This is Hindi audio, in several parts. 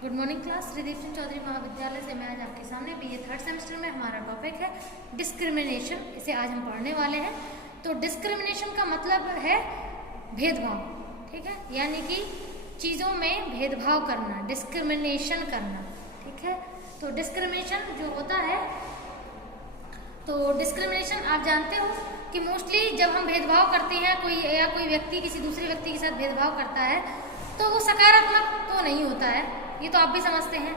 Good morning class. Shrideep Singh Chaudhary महाविद्यालय से मैं आज आपके सामने बीए थर्ड सेमेस्टर में हमारा टॉपिक है डिस्क्रिमिनेशन। इसे आज हम पढ़ने वाले हैं। तो डिस्क्रिमिनेशन का मतलब है भेदभाव, ठीक है, यानी कि चीज़ों में भेदभाव करना, डिस्क्रिमिनेशन करना, ठीक है। तो डिस्क्रिमिनेशन जो होता है, तो डिस्क्रिमिनेशन आप जानते हो कि मोस्टली जब हम भेदभाव करते हैं, कोई व्यक्ति किसी दूसरे व्यक्ति के साथ भेदभाव करता है तो वो सकारात्मक तो नहीं होता है, ये तो आप भी समझते हैं।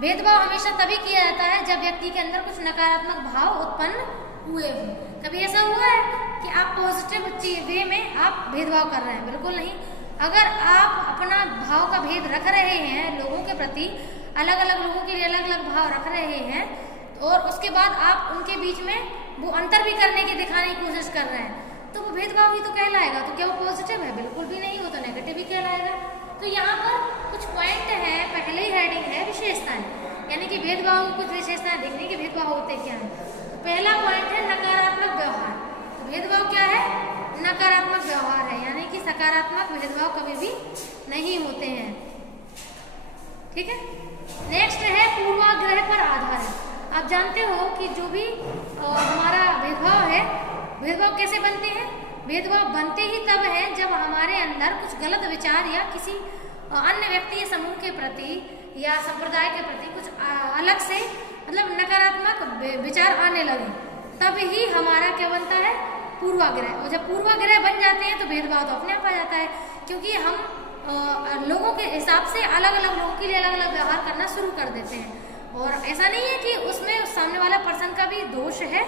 भेदभाव हमेशा तभी किया जाता है जब व्यक्ति के अंदर कुछ नकारात्मक भाव उत्पन्न हुए हों। कभी ऐसा हुआ है कि आप पॉजिटिव वे में आप भेदभाव कर रहे हैं? बिल्कुल नहीं। अगर आप अपना भाव का भेद रख रहे हैं लोगों के प्रति, अलग अलग लोगों के लिए अलग अलग भाव रख रहे हैं, और उसके बाद आप उनके बीच में वो अंतर भी करने की दिखाने की कोशिश कर रहे हैं, तो वो भेदभाव ही तो कहलाएगा। तो क्या वो पॉजिटिव है? बिल्कुल भी नहीं, वो तो नेगेटिव ही कहलाएगा। तो यहाँ पर कुछ पॉइंट हैं, पहले ही हेडिंग है विशेषताएं, यानी कि भेदभाव की कुछ विशेषताएं देखने के भेदभाव होते क्या हैं। तो पहला पॉइंट है नकारात्मक व्यवहार। तो भेदभाव क्या है? नकारात्मक व्यवहार है, यानी कि सकारात्मक भेदभाव कभी भी नहीं होते हैं, ठीक है। नेक्स्ट है पूर्वाग्रह पर आधारित। आप जानते हो कि जो भी हमारा भेदभाव है, भेदभाव कैसे बनते हैं? भेदभाव बनते ही तब है जब हमारे अंदर कुछ गलत विचार या किसी अन्य व्यक्ति या समूह के प्रति या संप्रदाय के प्रति कुछ अलग से मतलब नकारात्मक विचार आने लगे, तब ही हमारा क्या बनता है? पूर्वाग्रह। और जब पूर्वाग्रह बन जाते हैं तो भेदभाव तो अपने आप आ जाता है, क्योंकि हम लोगों के हिसाब से अलग अलग लोगों के लिए अलग अलग व्यवहार करना शुरू कर देते हैं। और ऐसा नहीं है कि उसमें उस सामने वाला पर्सन का भी दोष है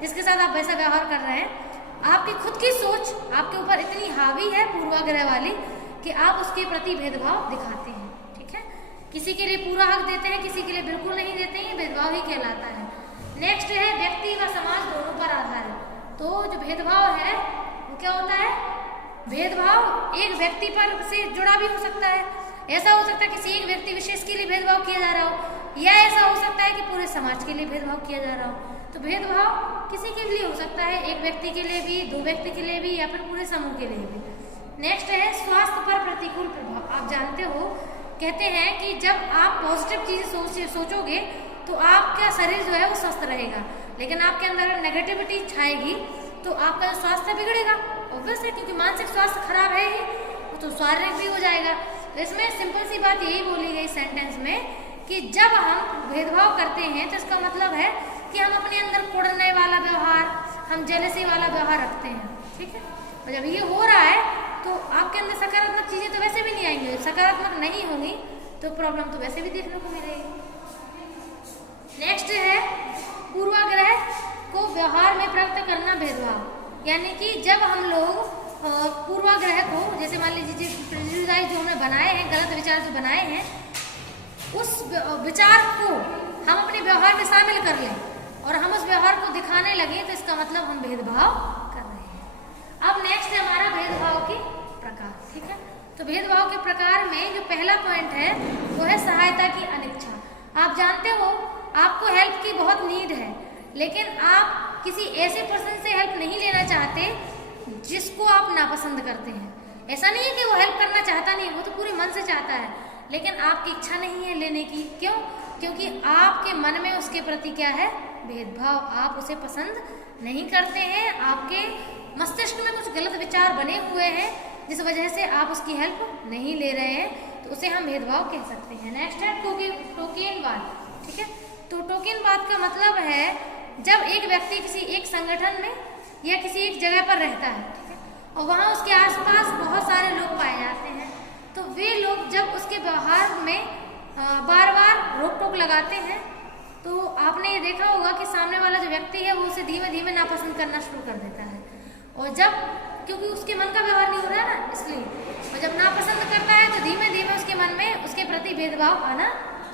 जिसके साथ आप वैसा व्यवहार कर रहे हैं। आपकी खुद की सोच आपके ऊपर इतनी हावी है पूर्वाग्रह वाली कि आप उसके प्रति भेदभाव दिखाते हैं, ठीक है। किसी के लिए पूरा हक देते हैं, किसी के लिए बिल्कुल नहीं देते हैं, भेदभाव ही कहलाता है। नेक्स्ट है व्यक्ति व समाज दोनों पर आधारित। तो जो भेदभाव है वो क्या होता है? भेदभाव एक व्यक्ति पर से जुड़ा भी हो सकता है। ऐसा हो सकता है किसी एक व्यक्ति विशेष के लिए भेदभाव किया जा रहा हो, या ऐसा हो सकता है कि पूरे समाज के लिए भेदभाव किया जा रहा हो। तो भेदभाव किसी के लिए हो सकता है, एक व्यक्ति के लिए भी, दो व्यक्ति के लिए भी, या फिर पूरे समूह के लिए भी। नेक्स्ट है स्वास्थ्य पर प्रतिकूल प्रभाव। आप जानते हो, कहते हैं कि जब आप पॉजिटिव चीजें सोचोगे तो आपका शरीर जो है वो स्वस्थ रहेगा, लेकिन आपके अंदर नेगेटिविटी छाएगी तो आपका स्वास्थ्य बिगड़ेगा, ऑब्वियस है, क्योंकि मानसिक स्वास्थ्य खराब है ही, तो शारीरिक भी हो जाएगा। तो इसमें सिंपल सी बात यही बोली गई सेंटेंस में कि जब हम भेदभाव करते हैं तो इसका मतलब है कि हम अपने अंदर कुड़ने वाला व्यवहार, हम जेलसी वाला व्यवहार रखते हैं, ठीक है। और जब ये हो रहा है तो आपके अंदर सकारात्मक चीजें तो वैसे भी नहीं आएंगी, जब सकारात्मक नहीं होंगी तो प्रॉब्लम तो वैसे भी देखने को मिलेगी। नेक्स्ट है पूर्वाग्रह को व्यवहार में प्रकट करना भेदभाव, यानी कि जब हम लोग पूर्वाग्रह को, जैसे मान लीजिए जो हमने बनाए हैं, गलत विचार जो बनाए हैं, उस विचार को हम अपने व्यवहार में शामिल कर लें और हम उस व्यवहार को दिखाने लगे, तो इसका मतलब हम भेदभाव कर रहे हैं। अब नेक्स्ट है हमारा भेदभाव के प्रकार, ठीक है। तो भेदभाव के प्रकार में जो पहला पॉइंट है वो है सहायता की अनिच्छा। आप जानते हो आपको हेल्प की बहुत नीड है, लेकिन आप किसी ऐसे पर्सन से हेल्प नहीं लेना चाहते जिसको आप नापसंद करते हैं। ऐसा नहीं है कि वो हेल्प करना चाहता नहीं, वो तो पूरे मन से चाहता है, लेकिन आपकी इच्छा नहीं है लेने की। क्यों? क्योंकि आपके मन में उसके प्रति क्या है? भेदभाव। आप उसे पसंद नहीं करते हैं, आपके मस्तिष्क में कुछ गलत विचार बने हुए हैं जिस वजह से आप उसकी हेल्प नहीं ले रहे हैं, तो उसे हम भेदभाव कह सकते हैं। नेक्स्ट है टोकेनवाद, ठीक है। तो टोकेनवाद का मतलब है जब एक व्यक्ति किसी एक संगठन में या किसी एक जगह पर रहता है, ठीक है, और वहाँ उसके आसपास बहुत सारे लोग पाए जाते हैं, तो वे लोग जब उसके व्यवहार में बार बार रोक टोक लगाते हैं, तो आपने ये देखा होगा कि सामने वाला जो व्यक्ति है वो उसे धीमे धीमे नापसंद करना शुरू कर देता है। और जब, क्योंकि उसके मन का व्यवहार नहीं हो रहा है ना, इसलिए, और जब नापसंद करता है तो धीमे धीमे उसके मन में उसके प्रति भेदभाव आना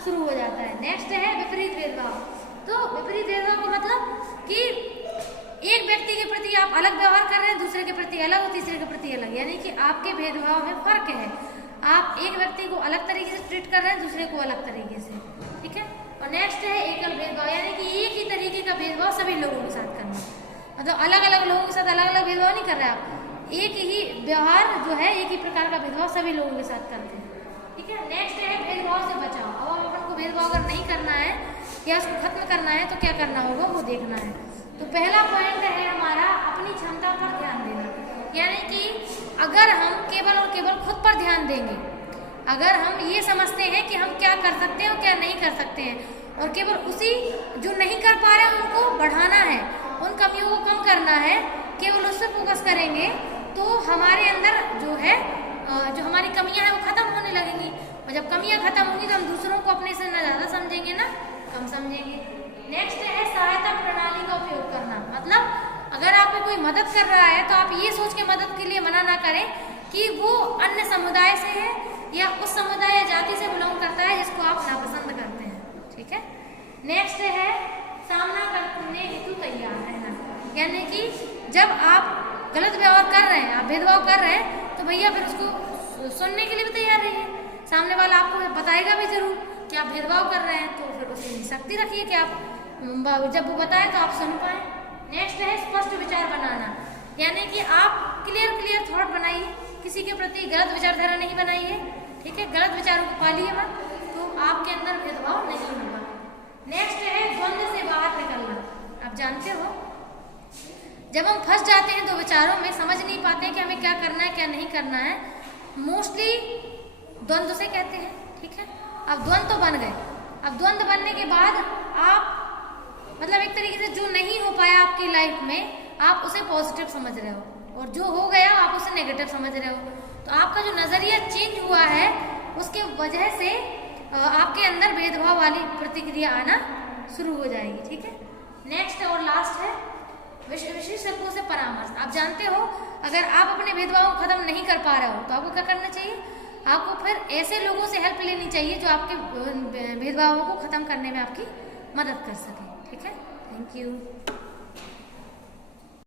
शुरू हो जाता है। नेक्स्ट है विपरीत भेदभाव। तो विपरीत भेदभाव का मतलब कि एक व्यक्ति के प्रति आप अलग व्यवहार कर रहे हैं, दूसरे के प्रति अलग और तीसरे के प्रति अलग, यानी कि आपके भेदभाव में फर्क है। आप एक व्यक्ति को अलग तरीके से ट्रीट कर रहे हैं, दूसरे को अलग तरीके से, ठीक है। और नेक्स्ट है एकल भेदभाव, यानी कि एक ही तरीके का भेदभाव सभी लोगों के साथ करना, मतलब अलग अलग लोगों के साथ अलग अलग भेदभाव नहीं कर रहे आप, एक ही व्यवहार जो है, एक ही प्रकार का भेदभाव सभी लोगों के साथ करते हैं, ठीक है। नेक्स्ट है भेदभाव से बचाव। या उसको खत्म करना है तो क्या करना होगा वो देखना है। तो पहला पॉइंट है हमारा अपनी क्षमता पर ध्यान देना, यानी कि अगर हम केवल और केवल खुद पर ध्यान देंगे, अगर हम ये समझते हैं कि हम क्या कर सकते हैं और क्या नहीं कर सकते हैं और केवल उसी जो नहीं कर पा रहे हैं उनको बढ़ाना है, उन कमियों को कम करना है, केवल उस पर फोकस करेंगे तो हमारे अंदर जो है जो हमारी कमियां हैं वो खत्म होने लगेंगी। और जब कमियां खत्म होंगी तो हम दूसरों को अपने से ना ज़्यादा समझेंगे ना कम समझेंगे। नेक्स्ट है सहायता प्रणाली का उपयोग करना, मतलब अगर आप कोई मदद कर रहा है तो आप ये सोच के मदद के लिए मना ना करें कि वो अन्य समुदाय से है या उस समुदाय या जाति से बिलोंग करता है जिसको आप नापसंद करते हैं, ठीक है। नेक्स्ट है सामना करने हेतु तैयार रहना, यानी कि जब आप गलत व्यवहार कर रहे हैं, आप भेदभाव कर रहे हैं तो भैया फिर उसको सुनने के लिए भी तैयार रहिए। सामने वाला आपको बताएगा भी जरूर कि आप भेदभाव कर रहे हैं, तो फिर उसकी शक्ति रखिए कि आप जब वो बताए तो आप सुन पाए। नेक्स्ट है स्पष्ट विचार बनाना, यानी कि आप क्लियर थॉट बनाइए, किसी के प्रति गलत विचारधारा नहीं बनाइए, ठीक है। गलत विचारों को पालिए मत, तो आपके अंदर भेदभाव नहीं होगा। नेक्स्ट है द्वंद्व से बाहर निकलना। आप जानते हो जब हम फंस जाते हैं तो विचारों में समझ नहीं पाते हैं कि हमें क्या करना है क्या नहीं करना है, मोस्टली द्वंद्व से कहते हैं, ठीक है। अब द्वंद्व तो बन गए, अब द्वंद्व बनने के बाद आप मतलब एक तरीके से जो नहीं हो पाया आपकी लाइफ में आप उसे पॉजिटिव समझ रहे हो, और जो हो गया आप उसे नेगेटिव समझ रहे हो। तो आपका जो नज़रिया चेंज हुआ है उसके वजह से आपके अंदर भेदभाव वाली प्रतिक्रिया आना शुरू हो जाएगी, ठीक है। नेक्स्ट और लास्ट है विशेषज्ञों से परामर्श। आप जानते हो अगर आप अपने भेदभाव को खत्म नहीं कर पा रहे हो तो आपको क्या करना चाहिए, आपको फिर ऐसे लोगों से हेल्प लेनी चाहिए जो आपके भेदभावों को खत्म करने में आपकी मदद कर सके, ठीक है। Thank you.